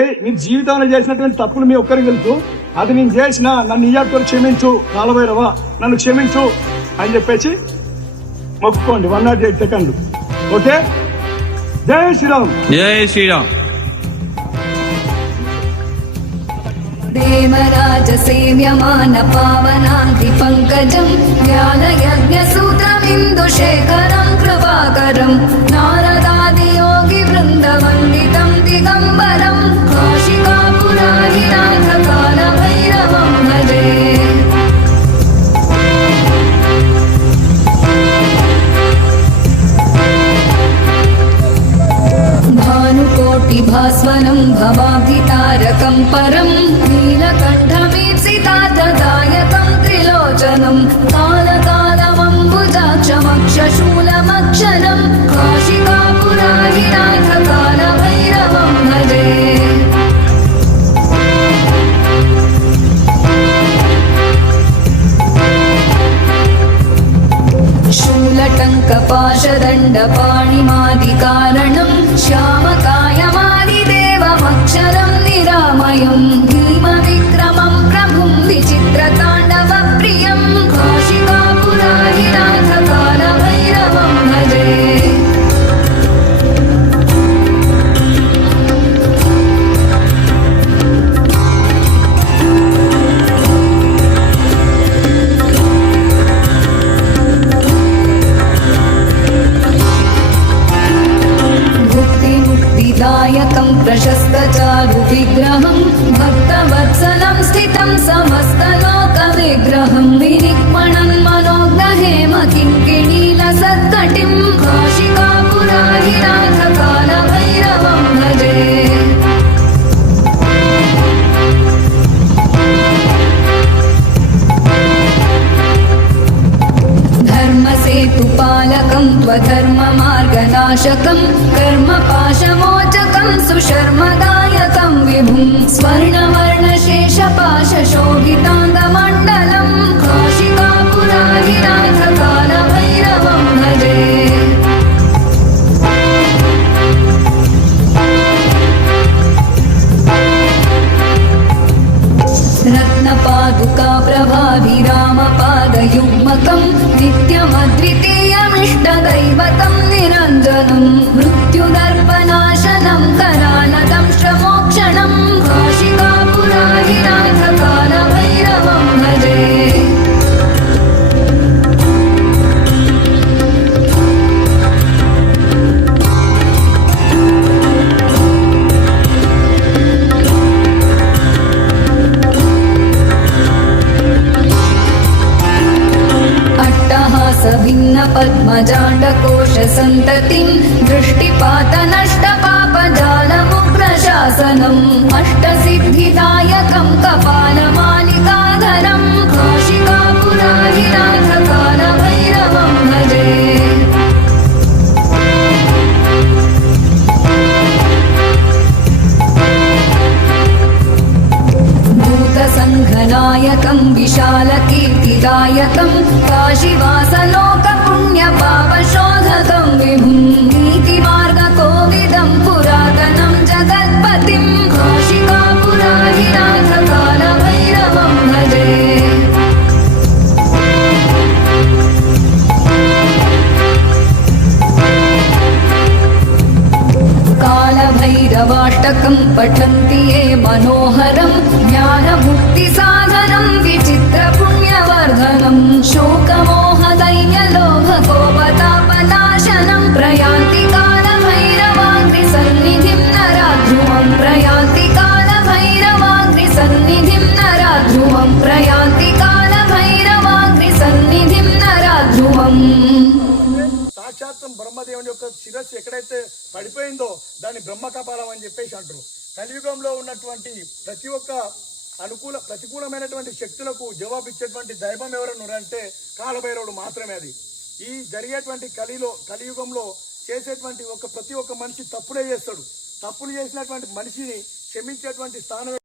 నీ జీవితంలో చేసినటువంటి తప్పులు మీ ఒక్కరికి తెలుసు. అది నేను చేసిన, నన్ను ఇయ్యాతో క్షమించు కాలభైరవ, నన్ను క్షమించు అని చెప్పేసి మొక్కుకోండి. 108 సెకండ్లు. ఓకే, జై శ్రీరామ్. జై శ్రీరామ్. देवराज सेव्यमान पावनान्ति पङ्कजं ज्ञानयज्ञसूत्रमिन्दुशेखरं कृपाकरं नारदादियोगी वृन्दवन्दितं दिगम्बरं काशिकापुराधिनाथ कालभैरवं भजे. भानुकोटिभास्वरं भवाब्धितारकं परं नीलकण्ठमीप्सितार्थदायकं त्रिलोचनं कालकालमम्बुजाक्षमक्षशूलमक्षरं काशिकापुराधिनाथ कालभैरवं भजे. शूलटङ्कपाशदण्डपाणिमादिकारणं श्यामकायमादिदेवमक्षरं निरामयं भीमविक्रमं प्रभुं विचित्रताण्डवप्रियं काशिकापुराधिनाथ कालभैरवं भजे. दायकं प्रशस्तचारुविग्रहं भक्तवत्सलं स्थितं समस्तलोकविग्रहं विनिक्मणं मनोग्रहेम किङ्किणीलसत्कटिं काशिकापुराधिनाथ कालभैरवं भजे. धर्मसेतुपालकं त्वधर्ममार्गनाशकं कर्मपाशमोचकं सुशर्मदायकं विभुं स्वर्णवर्णशेषपाशशोभिताङ्गमण्डलं काशिकापुराधिनाथ कालभैरवं भजे. रत्नपादुका प्रभाभिरामपादयुग्मकं नित्यमद्वितीयमिष्टदैवतं निरञ्जनं मृत्युदर्पनाशनं करानदं श्रमोक्षणं काशिकापुराधिनाथ कालभैरवं भजे. भिन्नपद्मजाण्डकोशसन्ततिं दृष्टिपातनष्टपापजालमुग्रशासनम् अष्टसिद्धिदायकं कपालमालिकाधरं काशिकापुराधिनाथ कालभैरवं भजे. भूतसङ्घनायकं विशालकीर्तिदायकं काशीवासलोकपुण्यपापशोधकं विभुं नीतिमार्गकोविदं पुरातनं जगत्पतिं काशिकापुराधिनाथ कालभैरवं भजे. कालभैरवाष्टकं पठन्ति ये मनोहरं ज्ञानमुक्तिसाधनं विचित्रपुण्यवर्धनं शोकमोहदैन्यलोभकोपतापनाशनं प्रयान्ति कालभैरवाग्निसन्निधिं नराध्रुवं प्रयान्ति कालभैरवाग्निसन्निधिं नराध्रुवं प्रयान्ति कालभैरवाग्निसन्निधिं नराध्रुवम्. సాక్షాత్తం బ్రహ్మదేవుని యొక్క శిరస్సు ఎక్కడైతే పడిపోయిందో దాన్ని బ్రహ్మకపాలం అని చెప్పేసి అంటారు. కలియుగంలో ఉన్నటువంటి ప్రతి ఒక్క ప్రతికూలమైనటువంటి శక్తులకు జవాబిచ్చేటువంటి దైవం ఎవరన్నారంటే కాలభైరవుడు మాత్రమే. అది ఈ జరిగేటువంటి కలియుగంలో చేసేటువంటి ప్రతి ఒక్క మనిషి తప్పులే చేస్తాడు. తప్పులు చేసినటువంటి మనిషిని క్షమించేటువంటి స్థానం